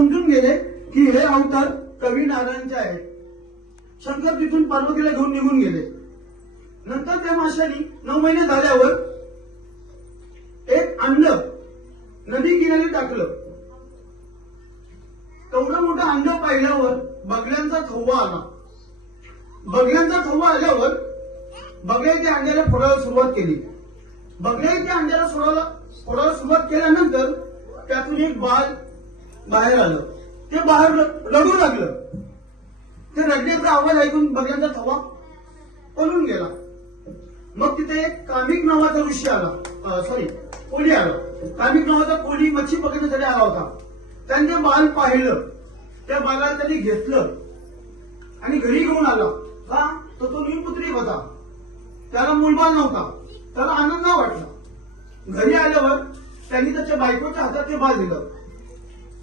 समजून गेले की हे अवतार कवी नारायणचे आहेत. शंकर तिथून पार्वतीला घेऊन निघून गेले. नंतर त्या माशांनी 9 महिने झाल्यावर एक अंड नदी किनारी टाकलं. तेवढं मोठं अंड पाहिल्यावर बगल्यांचा थव्वा आला. बगल्यांचा थव्वा आल्यावर बगल्याने त्या अंड्याला फोडायला सुरुवात केली. बगल्याने त्या अंड्याला फोडायला सुरुवात केल्यानंतर त्यातून एक बाळ बाहेर आलं. ते बाहेर रडू लागलं. ते रडण्याचा आवाज ऐकून बगल्यांचा थवा पळून गेला. मग तिथे एक कामिक नावाचा ऋषी आला, कोळी आला. कामिक नावाचा कोळी मच्छी पकडण्यासाठी आला होता. त्याने बाल पाहिलं. त्या बाळाला त्यांनी घेतलं आणि घरी घेऊन आला. का तो नीलपुत्री होता. त्याला मूलबाळ नव्हता. त्याला आनंद वाटला. घरी आल्यावर त्यांनी त्याच्या बायकोच्या हातात ते बाळ दिलं.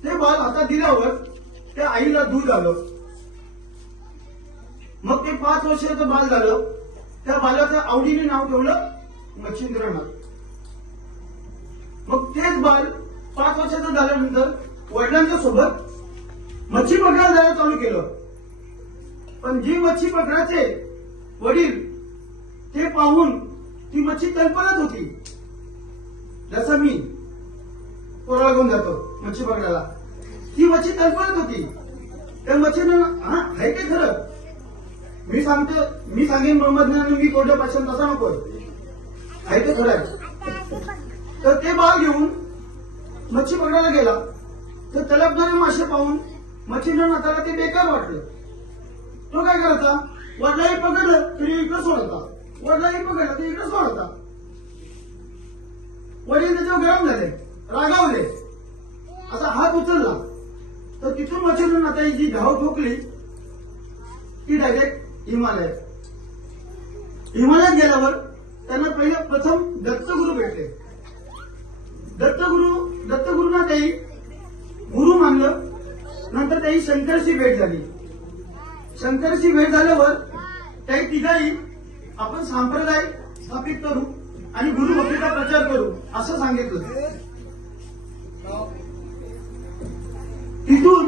ते बाळ हातात दिल्यावर त्या आईला दूध आलं. मग ते 5 वर्षाचं बाळ झालं. त्या बाळाचं आवडीने नाव ठेवलं मच्छिंद्रनाथ. मग तेच बाळ 5 वर्षाचं झाल्यानंतर वडिलांच्या सोबत मच्छी पकडायला जायला चालू केलं. पण जी मच्छी पकडायचे वडील ते पाहून ती मच्छी तलपलत होती. जसं मी पोराला घेऊन जातो मच्छी पकडायला, ती मच्छी तलपलत होती. त्या मच्छीनं आहे ते खरं. मी सांगेन मोहम्मद मी कोरड्या पासून तसा नको आहे ते खरं आहे. तर ते बाळ घेऊन मच्छी पकडायला गेला. तर तलपणारे मासे पाहून मच्छिंद्रनाथाला ते बेकार वाटलं. तो काय करायचा, वडिलाही पकडलं तरी इकडे सोडता, वडिलाही पकडलं तरी इकडे सोडता. वडील त्याच्यावर गरम झाले, रागावले. असा हात उचलला तर तिथून मच्छिंद्रनाथाची जी धाव ठोकली ती डायरेक्ट हिमालयात. हिमालयात गेल्यावर त्यांना प्रथम दत्तगुरु भेटले. दत्तगुरूंना त्याही गुरु मानलं. नंतर त्याही शंकरशी भेट झाली. शंकरशी भेट झाल्यावर त्याही तिघाही आपण संप्रदाय स्थापित करू आणि गुरुभक्तीचा प्रचार करू असं सांगितलं. तिथून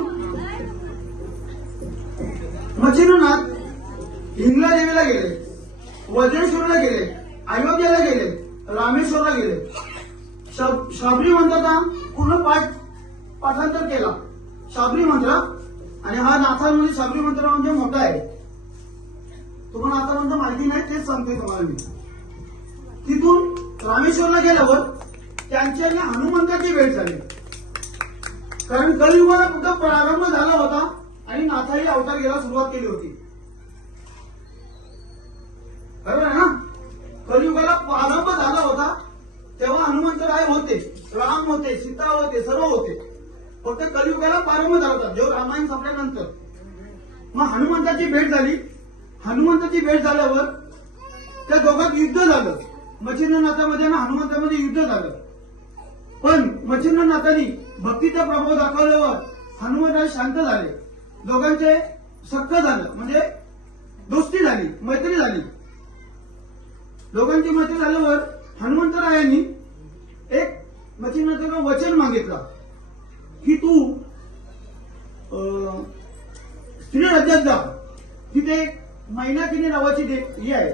मच्छिंद्रनाथ हिंगला देवीला गेले, वज्रेश्वरला गेले, अयोध्याला गेले, रामेश्वरला गेले. शाबरी मंत्राचा पूर्ण पाठांतर केला. शाबरी मंत्र आणि हा नाथांमध्ये शाबरी मंत्र म्हणजे मोठा आहे. तुम्हाला नाथांमध्ये माहिती नाही तेच सांगतोय तुम्हाला मी. तिथून रामेश्वरला गेल्यावर त्यांची आणि हनुमंताची भेट झाली. कारण कलियुगाला फक्त प्रारंभ झाला होता आणि नाथाही अवतार घ्यायला सुरुवात केली होती. बरोबर आहे ना. कलियुगाला प्रारंभ झाला होता तेव्हा हनुमंतराय होते, राम होते, सीता होते, सर्व होते. फक्त कलियुगाला प्रारंभ झाला होता जेव्हा रामायण संपल्यानंतर. मग हनुमंताची भेट झाली. हनुमंताची भेट झाल्यावर त्या दोघांत युद्ध झालं. मच्छिंद्रनाथामध्ये आणि हनुमंतामध्ये युद्ध झालं. पण मच्छिंद्रनाथांनी भक्तीचा प्रभाव दाखवल्यावर हनुमंतराय शांत झाले. दोघांचे सख्य झालं म्हणजे दोस्ती झाली, मैत्री झाली. दोघांची मैत्री झाल्यावर हनुमंतरायांनी एक मच्छिंद्रनाथांना वचन मागितलं की तू स्त्री राज्यात जा. तिथे एक मैनाकिनी नावाची ही आहे,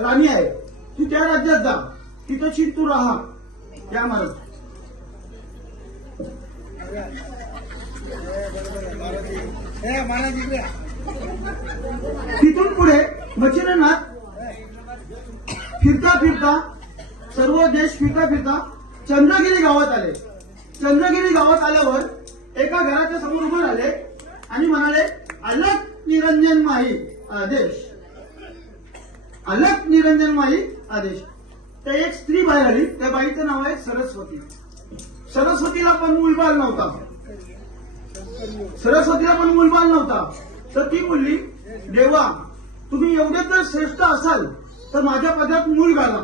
राणी आहे. तू त्या राज्यात जा, तिथं तू राहा. त्या महाराज तिथून पुढे मच्छिंद्रनाथ फिरता सर्व देश फिरता चंद्रगिरी गावात आले. चंद्रगिरी गावात आल्यावर एका घराच्या समोर उभे राहिले आणि म्हणाले अलक निरंजन माही आदेश, अलक निरंजन माही आदेश. त्या एक स्त्री बाहेर आली. त्या बाईचं नाव आहे सरस्वती. सरस्वतीला पण मूलबाळ नव्हता. तर ती बोलली देवा तुम्ही एवढे जर श्रेष्ठ असाल तर माझ्या पदरात मूल घाला.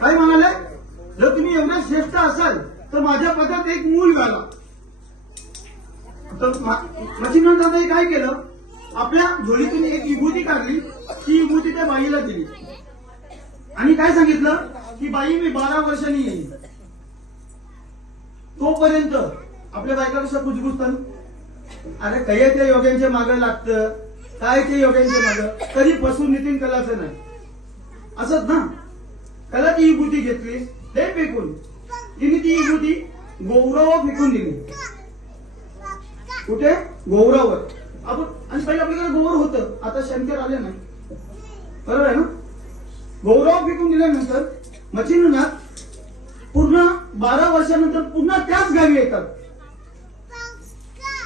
काय म्हणाले, जर तुम्ही एवढे श्रेष्ठ असाल तर माझ्या पदरात एक मूल घाला. तर मच्छिंद्रनाथांनी काय केलं, आपल्या झोळीतून एक विभूती काढली. ती विभूती त्या बाईला दिली आणि काय सांगितलं की बाई मी 12 वर्षांनी येईन, तोपर्यंत आपल्या बायका कसं कुजबुजतात, अरे काही ते योग्यांच्या मागं लागतं, काय ते योग्यांच्या मागं, कधी फसून नितीन कलाचं नाही असंच ना. कला ती विभूती घेतली ते फेकून, तिने ती विभूती गौरव फेकून दिली. कुठे? गौरवर. आपण आणि पहिले आपल्याकडे गौरव होतं, आता शंकर आले नाही, बरोबर आहे ना. गौरव फेकून दिल्यानंतर मच्छिंद्रनाथ पूर्ण 12 वर्षानंतर पुन्हा त्याच गावी येतात.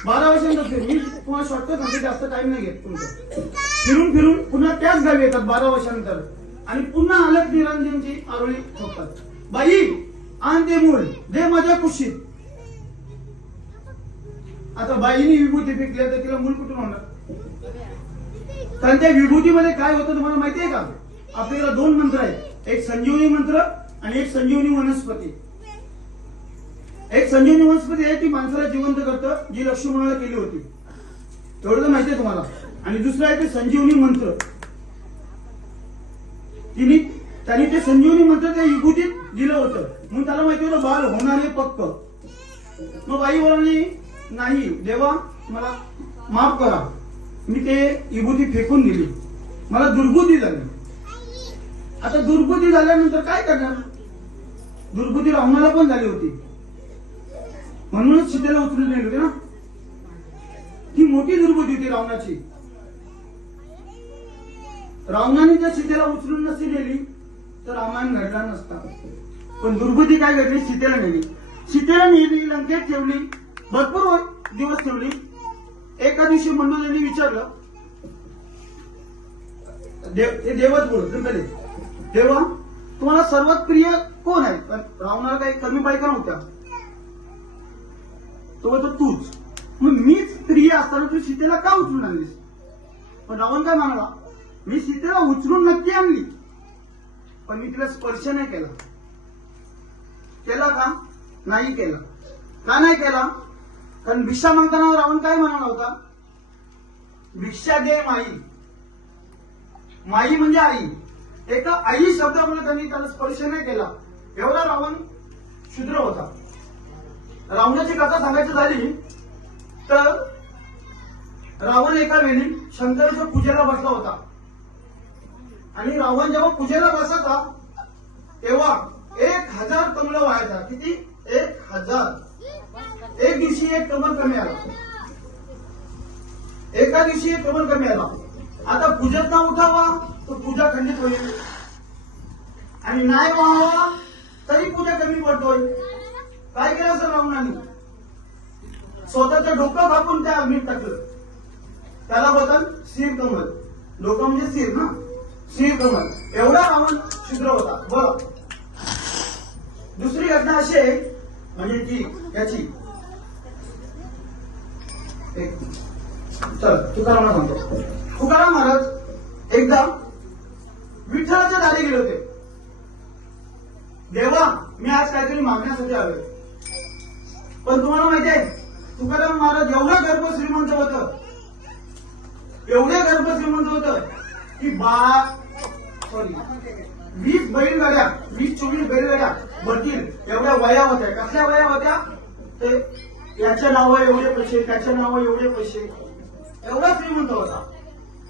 12 वर्षानंतर मी तुम्हाला शॉर्टकट सांगते, जास्त टाइम नाही घेत तुमचं. फिरून फिरून पुन्हा त्याच गावी येतात 12 वर्षानंतर आणि पुन्हा अलग निरंजनची आरोळी ठोकतात. बाई आण ते मूळ दे माझ्या कुशीत. आता बाईने विभूती फेकली तर तिला मूल कुठून होणार? कारण त्या विभूतीमध्ये काय होतं तुम्हाला माहितीये का? आपल्याला 2 मंत्र आहेत, एक संजीवनी मंत्र आणि एक संजीवनी वनस्पती. एक संजीवनी वनस्पती आहे ती माणसाला जिवंत करतं, जी लक्ष्मणाला केली होती, एवढं तर माहितीये तुम्हाला. आणि दुसरं आहे ते संजीवनी मंत्र. त्यांनी ते संजीवनी मंत्र त्या विभूतीत दिलं होतं म्हणून त्याला माहिती होतं बाल होणार हे पक्क. मग बाई बोलली नाही देवा मला माफ करा, मी ते विभूती फेकून दिली, मला दुर्बुद्धी झाली. आता दुर्बुद्धी झाल्यानंतर काय करणार? दुर्बुद्धी रावणाला पण झाली होती, म्हणूनच सीतेला उचलून नेली होती ना. ती मोठी दुर्बुद्धी होती रावणाची. रावणाने जर सीतेला उचलून नसती नेली तर रामायण घडला नसता. पण दुर्बुद्धी काय घडली? सीतेला नेली. सीतेला नेली, लंकेत ठेवली, भरपूर दिवस ठेवली. एका दिवशी मंडोदरीने विचारलं, ते देवच बोलत देवा तुम्हाला सर्वात प्रिय कोण आहे? रावणाला काही कमी बायका नव्हत्या, तो बोलतो तूच. मग मीच प्रिय असताना तू सीतेला का उचलून आणलीस? पण रावण काय म्हणाला, मी सीतेला उचलून नक्की आणली, पण मी तिला स्पर्श नाही केला. केला का? नाही केला. का नाही केला? कारण भिक्षा मागताना रावण काय म्हणाला होता? भिक्षा दे माई. माई म्हणजे आई. एका आई शब्दामुळे त्यांनी त्याला स्पर्श नाही केला. एवढा रावण शूद्र होता. रावणाची कथा सांगायची झाली तर रावण एका वेळी शंकराच्या पूजेला बसला होता आणि रावण जेव्हा पूजेला बसायचा तेव्हा 1000 कमळ व्हायचा. किती? 1000. एक दिवशी एक कमळ कमी आला, एका दिवशी एक कमळ कमी आला. आता पूजेत ना उठावा तर पूजा खंडित होईल आणि नाही व्हावा तरी पूजा कमी पडतोय. काय केलं सर रावणाने? स्वतःचं डोकं कापून त्या अग्नीत टाकलं. त्याला बोलतात शिर कमळ. डोकं म्हणजे शिर ना, शिर कमळ. एवढा रावण शूद्र होता. बरं, दुसरी घटना अशी आहे म्हणजे ती याची चल तुकाराम सांगतो. तुकाराम महाराज एकदा विठ्ठलाच्या दारी गेले होते. देवा मी आज काहीतरी मागण्यासाठी आलोय. पण तुम्हाला माहिती आहे तुकाराम महाराज एवढा गर्भ श्रीमंत होतं, एवढे गर्भ श्रीमंत होतं की 20 बैलगाड्या, 20-24 बैलगाड्या भरतील एवढ्या वया होत्या. कसल्या वया होत्या? ते याच्या नावावर एवढे पैसे, त्याच्या नावावर एवढे पैसे, एवढा श्रीमंत होता.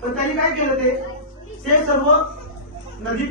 पण त्यांनी काय केलं? ते सर्व नदीत